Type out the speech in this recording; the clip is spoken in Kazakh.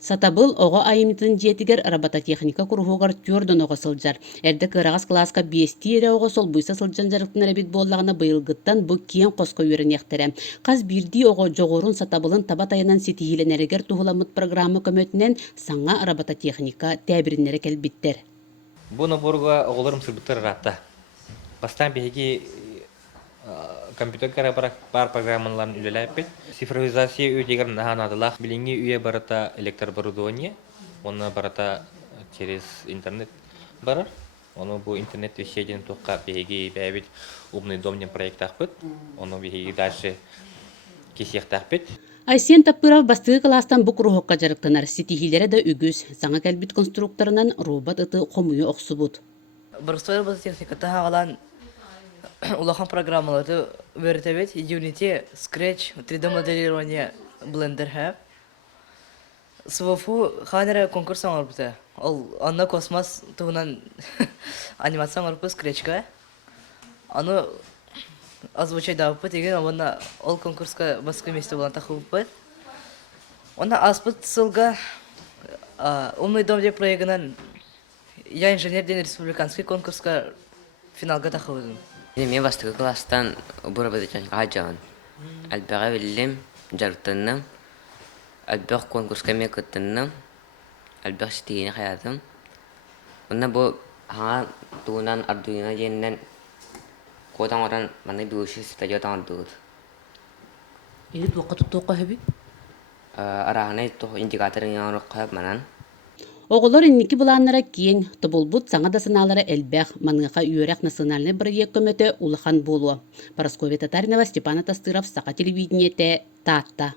Сатабыл оҕо айымытын жетигер робототехника курухугар тюрдон оҕо сылдьар. Эрдэ кырағас класска биести эре оҕо сол буйса сылдьан жарыктын эбит буоллаҕына быйылгыттан бу киен қоско үөрэнехтере. Хас бирдии оҕо жоҕорун сатабылын таба тайынан ситиһиленеригер туһуламыт программа көмөтүнен саңа робототехника тээбириннере келбиттер. Бу наборга оголорум сырбыттар ратта. Бастан беги компьютер бар программаларын үлеләппет. Цифровизация өйдегер наханадылах билинги үйе барата электрооборудование, оны барата через интернет барар. Оны бу интернет вещеден тоққа беги бәбит умный дом ден проект ахпыт. Оны беги дальше кисех тахпет. Айсен Таппыров бастыы класстан бу курухокка жарыктанар. Ситиһилере да үгүс. Саңа келбит конструкторунан робот ыты хомуйу оксубут. Барыстар робототехниката хагалан улахан программаларды өретебет. Unity, Scratch, 3D моделирование, Blender һәм. Свофу ханера конкурс аңарбыта. Ол анна космос тугунан анимация аңарбы Scratchка. Аны озвучай давыппыт деген онна ол конкурска басқа месте болан тахыппыт. Онна аспыт сылга умный дом деп проектынан я инженер ден республиканский конкурска финалга тахыдым. Мен бастығы класстан робототехника ажан. Албаға білім жарықтанным. Албақ конкурска мен кыттынным. Албақ сетегені қаядым. Онна бұл хаңа туынан ардуина еннен кодан оран маны биуши стадиотан ардуыд. Эли туаққа туттуаққа хэби? Арағына индикаторын яңырық қойып манан. Оголор инники булааннара киен тобулбут саңа да сыналары элбэх маныха үөрэх национальный проект көмөтө улахан болуа. Парасковья Татаринова, Степана Тастыров, Сака телевидениете, Татта.